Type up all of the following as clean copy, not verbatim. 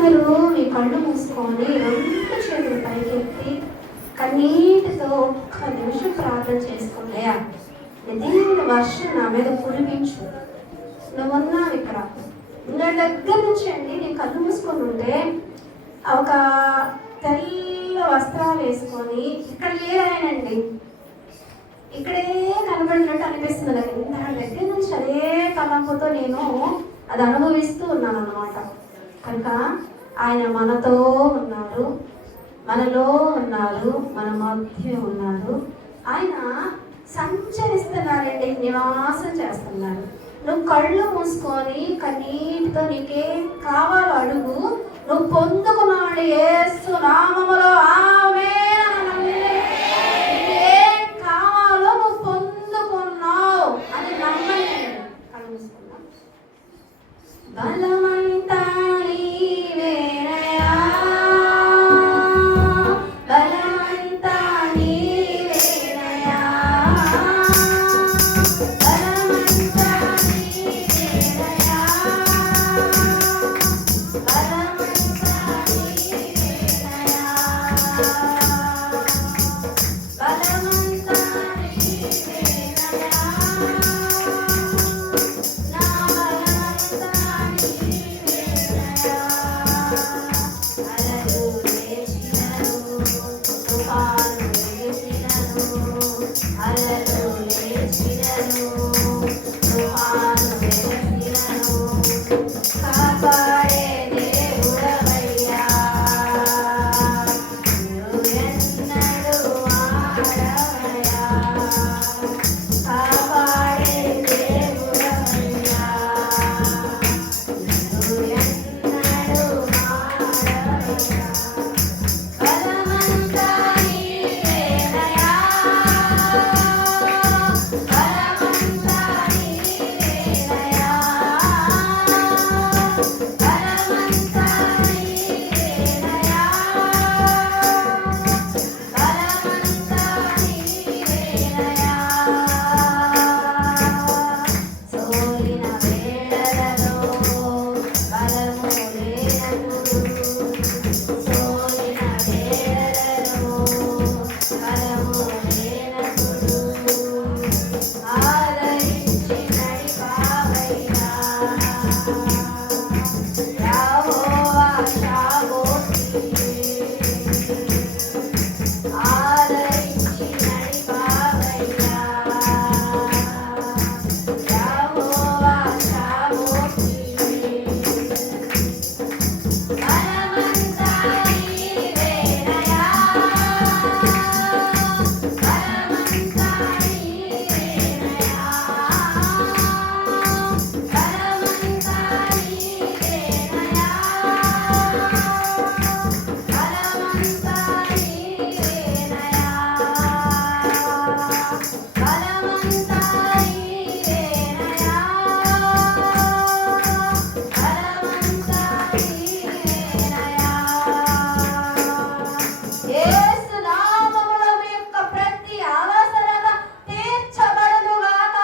అందరూ మీ కళ్ళు మూసుకొని 2 చేతులు పైకెత్తి కన్నీటితో ఒక్క నిమిషం ప్రార్థన చేసుకున్నాయా? దేవుని వర్షం నా మీద కురిపించు. నువ్వున్నావు ఇక్కడ. నా దగ్గర నుంచి అండి నీ కళ్ళు మూసుకొని ఉంటే ఒక తెల్ల వస్త్రాలు వేసుకొని ఇక్కడ లేరాయనండి, ఇక్కడే కనబడినట్టు అనిపిస్తుంది నాకు. నా దగ్గర నుంచి అదే తలంపుతో నేను అది అనుభవిస్తూ ఉన్నాను అన్నమాట. కనుక ఆయన మనతో ఉన్నారు, మనలో ఉన్నారు, మన మధ్య ఉన్నారు. ఆయన సంచరిస్తున్నారండి, నివాసం చేస్తున్నారు. నువ్వు కళ్ళు మూసుకొని కన్నీటితో నీకేం కావాలో అడుగు. నువ్వు పొందుకున్నాడు యేసు నామములో. ఆమేన్. ఏం కావాలో నువ్వు పొందుకున్నావు అని నమ్మండి. కళ్ళు మూసుకున్నా. బలమంతా నీవేనయ్యా, బలమంతా నీవేనయ్యా, బలమంతా నీవేనయ్యా, బలమంతా నీవేనయ్యా, బలమంతా నీవేనయ్యా, నా బలమంతా నీవేనయ్యా. అలలు లేచినను, తుఫాను ఎగిసినను, అలలు లేచినను, తుఫాను ఎగిసినను, కాపాడే దేవుడవయ్యా, నువ్వెన్నడూ మారవయ్యా, కాపాడే దేవుడవయ్యా, నువ్వెన్నడూ మారవయ్యా. బలమంతా నీవేనయ్యా, బలమంతా నీవేనయ్యా, బలమంతా నీవేనయ్యా, బలమంతా నీవేనయ్యా. సోలిన వేళలలో బలము లేనప్పుడు, సోలిన వేళలలో బలము లేనప్పుడు, ఆదరించి నడిపావయ్యా, యెహోవా షాలోమ్, ఆదరించి నడిపావయ్యా, యెహోవా షాలోమ్. బలమంతా నీవేనయ్యా, బలమంతా నీవేనయ్యా, బలమంతా నీవేనయ్యా, బలమంతా నీవేనయ్యా, బలమంతా నీవేనయ్యా, బలమంతా నీవేనయ్యా. యేసు నామములో మీ యొక్క ప్రతి అవసరత తీర్చబడునుగాక.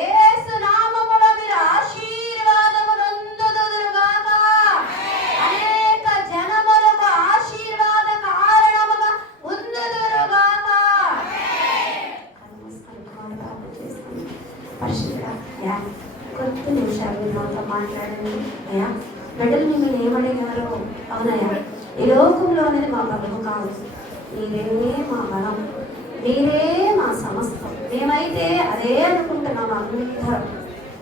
యేసు నామములో మీరు ఆశీర్వాదము నొందుదురుగాక. అనేక జనములకు ఆశీర్వాద కారణముగా ఉందుదురుగాక. పరిశుద్ధుడా, కొద్ది నిమిషాలు మీరు నాతో మాట్లాడండి అయ్యా. బిడ్డలు మిమ్మల్ని ఏమడిగారో, అవునయ్యా, ఈ లోకంలో అనేది మా బలము కాదు, మీరే మా బలం, మీరే మా సమస్తం. మేమైతే అదే అనుకుంటున్నాం అందరం.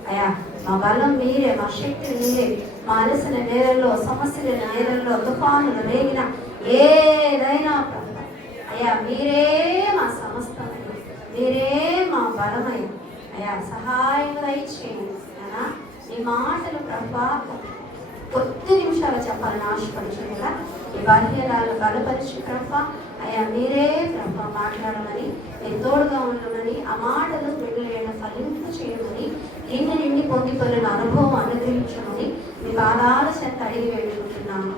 అయ్యా, మా బలం మీరే, మా శక్తి మీరే. మా అలసిన నేరల్లో, సమస్యల నేరల్లో, తుఫానులు రేగిన ఏదైనా ప్రభు, అయ్యా మీరే మా సమస్తం, మీరే మా బలమయ్య. అయ్యా సహాయం దయచేయండి. అన్నా ఈ మాటలు ప్రభా కొద్ది నిమిషాలు చెప్పాలని ఆశపడుతుంది కదా. ఈ బాల్యాలను బలపరిచి ప్రభా, అయ్యా మీరే ప్రభా మాట్లాడమని, మీరు తోడుగా ఉండమని, ఆ మాటలు బిడ్డలను ఫలింపు చేయమని, నిండి నిండి పొందిపోయిన అనుభవం అనుగ్రహించమని మీ పాదాల చెంత అడిగి వేడుకుంటున్నాము.